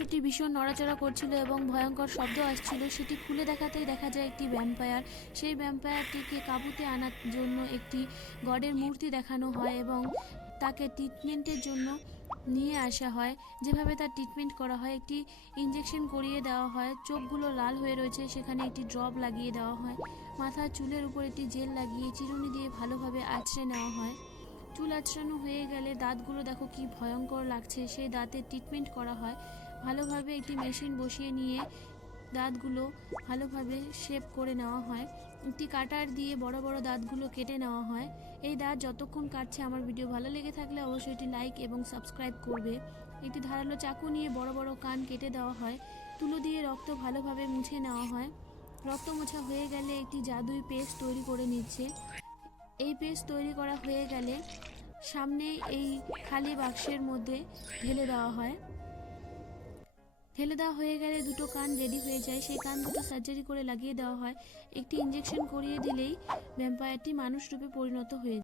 বাক্সটি ভীষণ নড়াচড়া করছিল এবং ভয়ঙ্কর শব্দ আসছিল। সেটি খুলে দেখাতেই দেখা যায় একটি ভ্যাম্পায়ার। সেই ভ্যাম্পায়ারটিকে কাবুতে আনার জন্য একটি গডের মূর্তি দেখানো হয় এবং তাকে ট্রিটমেন্টের জন্য নিয়ে আসা হয়। যেভাবে তার ট্রিটমেন্ট করা হয়, একটি ইঞ্জেকশন করিয়ে দেওয়া হয়, চোখগুলো লাল হয়ে রয়েছে, সেখানে একটি ড্রপ লাগিয়ে দেওয়া হয়, মাথার চুলের উপর একটি জেল লাগিয়ে চিরুনি দিয়ে ভালোভাবে আঁচড়ে নেওয়া হয়। চুল আঁচড়ানো হয়ে গেলে দাঁতগুলো দেখো কি ভয়ঙ্কর লাগছে, সেই দাঁতের ট্রিটমেন্ট করা হয়। ভালোভাবে একটি মেশিন বসিয়ে নিয়ে দাঁতগুলো ভালোভাবে শেপ করে নেওয়া হয়। একটি কাটার দিয়ে বড় বড় দাঁতগুলো কেটে নেওয়া হয়। এই দাঁত যতক্ষণ কাটছে, আমার ভিডিও ভালো লেগে থাকলে অবশ্যই একটি লাইক এবং সাবস্ক্রাইব করবে। একটি ধারালো চাকু নিয়ে বড় বড় কান কেটে দেওয়া হয়। তুলো দিয়ে রক্ত ভালোভাবে মুছে নেওয়া হয়। রক্ত মোছা হয়ে গেলে একটি জাদুই পেস্ট তৈরি করে নিচ্ছে। এই পেস্ট তৈরি করা হয়ে গেলে সামনে এই খালি বাক্সের মধ্যে ঢেলে দেওয়া হয়। ঢেলে দেওয়া হয়ে গেলে দুটো কান রেডি হয়ে যায়। সেই কান দুটো সার্জারি করে লাগিয়ে দেওয়া হয়। একটি ইঞ্জেকশন করিয়ে দিলেই ভ্যাম্পায়ারটি মানুষ রূপে পরিণত হয়ে যায়।